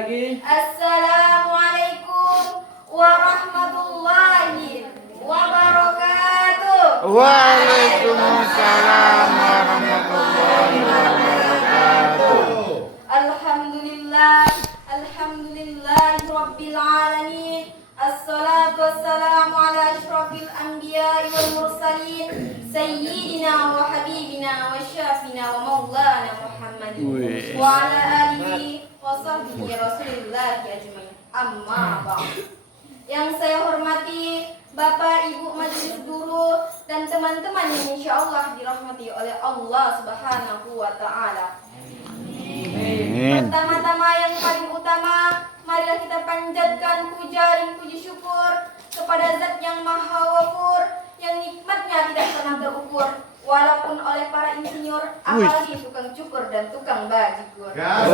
lagi. Assalamualaikum warahmatullahi wabarakatuh. Waalaikumsalam warahmatullahi wabarakatuh. Alhamdulillahi rabbil alamin. Assalatu wassalamu ala asyrafil anbiya'i wal mursalin sayyidina wa habibina wa syafina wa maulana Muhammadin wa ala alihi wa sahbihi rasulillahi ajmain. Amma ba'd. Yang saya hormati Bapak, Ibu, majelis guru dan teman-teman yang insyaallah dirahmati oleh Allah Subhanahu wa taala. Pertama-tama yang paling utama, marilah kita panjatkan puja dan puji syukur kepada Zat yang Maha Ghafur, yang nikmatnya tidak pernah terukur, walaupun oleh para insinyur, apalagi tukang cukur dan tukang bajigur. Yang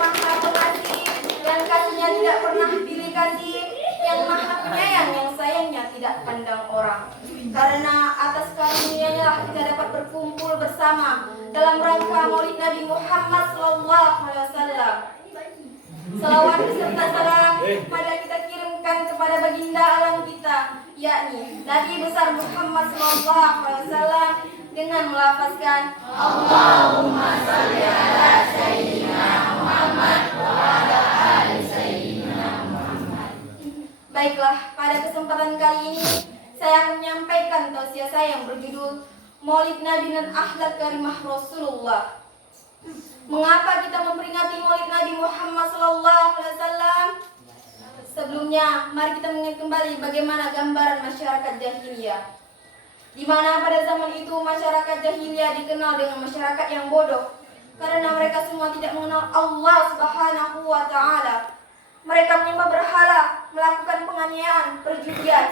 Maha Pengasih, yang kasihnya tidak pernah pilih kasih, yang Maha Penyayang, yang sayangnya tidak pandang orang. Karena atas karunia-Nya lah kita dapat berkumpul bersama dalam rangka Maulid Nabi Muhammad SAW. Salawat beserta salam pada kita kirimkan kepada baginda alam kita, yakni Nabi besar Muhammad SAW, dengan melafazkan Allahumma shalli ala sayyidina Muhammad wa ala ali sayyidina Muhammad. Baiklah, pada kesempatan kali ini saya akan menyampaikan tausiah saya yang berjudul Maulid Nabi dan Akhlak Karimah Rasulullah. Mengapa kita memperingati Maulid Nabi Muhammad SAW? Sebelumnya, mari kita mengingat kembali bagaimana gambaran masyarakat jahiliyah, di mana pada zaman itu masyarakat jahiliyah dikenal dengan masyarakat yang bodoh, karena mereka semua tidak mengenal Allah Subhanahu wa taala. Mereka menyembah berhala, melakukan penganiayaan, perjudian,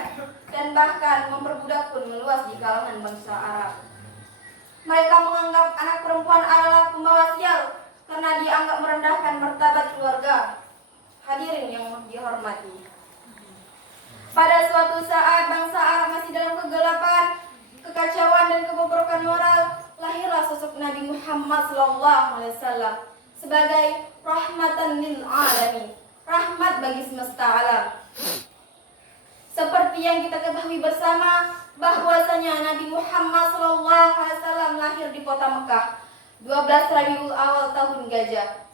dan bahkan memperbudak pun meluas di kalangan bangsa Arab. Mereka menganggap anak perempuan adalah pembawa sial karena dianggap merendahkan martabat keluarga. Hadirin yang dihormati, pada suatu saat bangsa Arab masih dalam kegelapan, kekacauan dan kebobrokan moral, lahirlah sosok Nabi Muhammad SAW sebagai rahmatan lil alamin, rahmat bagi semesta alam. Seperti yang kita ketahui bersama bahwasanya Nabi Muhammad SAW lahir di kota Mekah 12 Rabiul Awal tahun Gajah.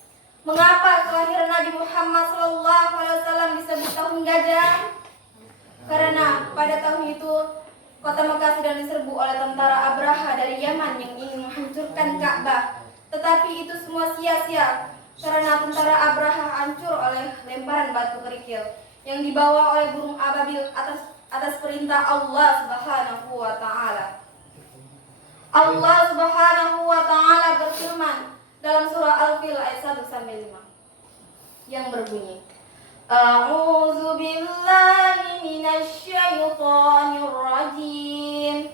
Mengapa kelahiran Nabi Muhammad SAW disebut tahun Gajah? Karena pada tahun itu kota Mekah sedang diserbu oleh tentara Abraha dari Yaman yang ingin menghancurkan Ka'bah. Tetapi itu semua sia-sia karena tentara Abraha hancur oleh lemparan batu kerikil yang dibawa oleh burung ababil atas perintah Allah Subhanahu wa taala. Allah Subhanahu wa taala berfirman dalam surah Al-Fil ayat 1-5 yang berbunyi, A'udzu billahi minasy syaithanir rajim.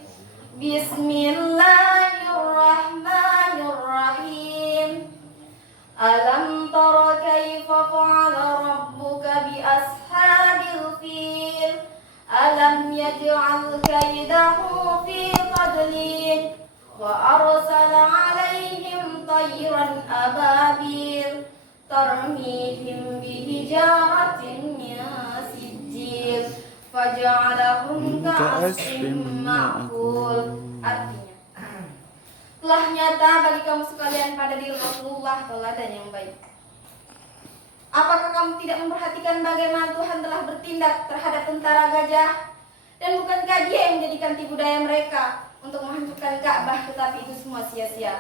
Bismillahirrahmanirrahim. Alam tara kaifa fa'ala rabbuka bi ashabil fil? Alam yaj'al kaidahu fi tadlil wa arsala 'alaihim tayran ababil tarmihim bihijaratin min sijil faj'alahum ka'asfin ma'kul. Artinya, telah nyata bagi kamu sekalian pada diri Rasulullah teladan yang baik. Apakah kamu tidak memperhatikan bagaimana Tuhan telah bertindak terhadap tentara gajah? Dan bukankah Dia yang menjadikan tipu daya mereka untuk menghancurkan Ka'bah, tetapi itu semua sia-sia.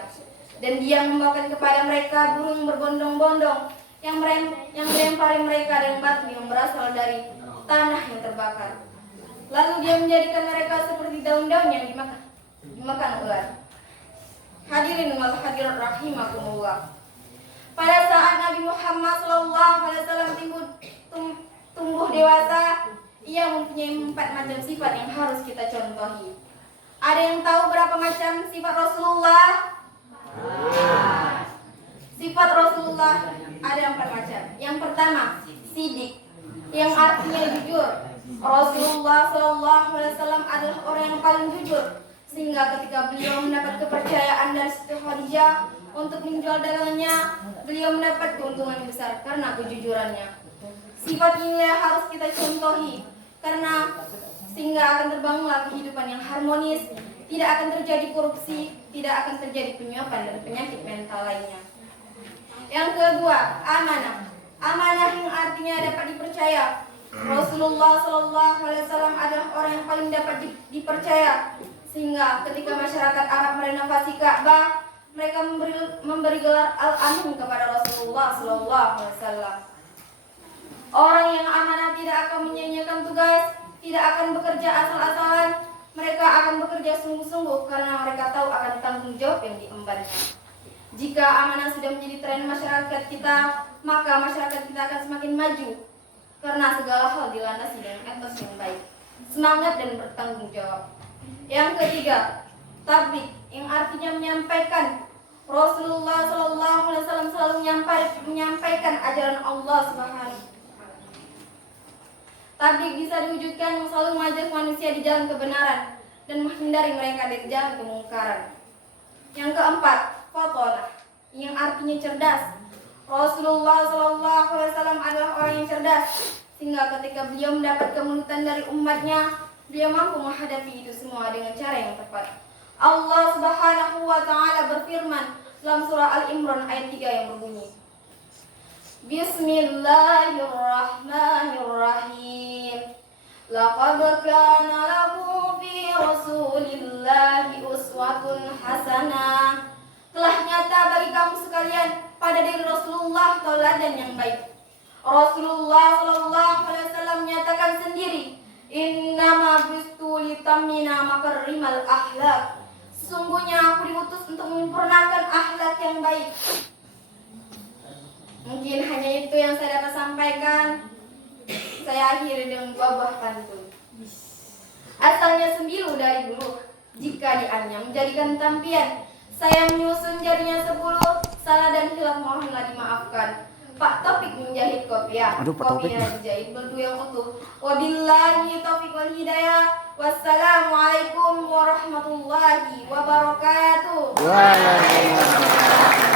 Dan Dia membawakan kepada mereka burung berbondong-bondong yang melempari mereka dengan batu yang berasal dari tanah yang terbakar. Lalu Dia menjadikan mereka seperti daun-daun yang dimakan ular. Hadirin wal hadirat rahimakumullah. Pada saat Nabi Muhammad SAW tumbuh dewasa, ia mempunyai 4 macam sifat yang harus kita contohi. Ada yang tahu berapa macam sifat Rasulullah? Sifat Rasulullah ada 4 macam. Yang pertama, sidik, yang artinya jujur. Rasulullah SAW adalah orang yang paling jujur, sehingga ketika beliau mendapat kepercayaan dari Siti Khadijah untuk menjual dagangannya, beliau mendapat keuntungan besar karena kejujurannya. Sifat ini harus kita contohi karena sehingga akan terbangunlah kehidupan yang harmonis, tidak akan terjadi korupsi, tidak akan terjadi penyuapan dan penyakit mental lainnya. Yang kedua, amanah. Amanah yang artinya dapat dipercaya. Rasulullah SAW adalah orang yang paling dapat dipercaya, sehingga ketika masyarakat Arab merenovasi Ka'bah, mereka memberi gelar Al-Amin kepada Rasulullah SAW. Orang yang amanah tidak akan menyia-nyiakan tugas, tidak akan bekerja asal-asalan, mereka akan bekerja sungguh-sungguh karena mereka tahu akan tanggung jawab yang diembannya. Jika amanah sudah menjadi tren masyarakat kita, maka masyarakat kita akan semakin maju karena segala hal dilandasi dengan etos yang baik, semangat dan bertanggung jawab. Yang ketiga, tabligh yang artinya menyampaikan. Rasulullah SAW selalu menyampaikan ajaran Allah Subhanahu. Tabligh bisa diwujudkan yang selalu mengajak manusia di jalan kebenaran dan menghindari mereka dari jalan kemungkaran. Yang keempat, fadhalah yang artinya cerdas. Rasulullah SAW adalah orang yang cerdas, sehingga ketika beliau mendapat kemuliaan dari umatnya, beliau mampu menghadapi itu semua dengan cara yang tepat. Allah Subhanahu wa Ta'ala berfirman dalam surah Al-Imran ayat 3 yang berbunyi, Bismillahirrahmanirrahim. Laqad kana lahu fi Rasulillahi uswatun hasanah. Telah nyata bagi kamu sekalian pada diri Rasulullah tauladan yang baik. Rasulullah SAW menyatakan sendiri, Innama bustu litamina makarimal akhlak. Sesungguhnya aku diutus untuk menyempurnakan akhlak yang baik. Mungkin hanya itu yang saya dapat sampaikan. Saya akhiri dengan dua buah pantun. Asalnya sembilu dari bulu, jika dianyam menjadikan tampian. Saya menyusun jadinya 10, salah dan hilaf mohonlah dimaafkan. Pak Topik menjahit kopiah, kopiah dijahit berdu yang utuh. Wabillahi taufiq wal hidayah. Wassalamualaikum warahmatullahi wabarakatuh. Waalaikumsalam.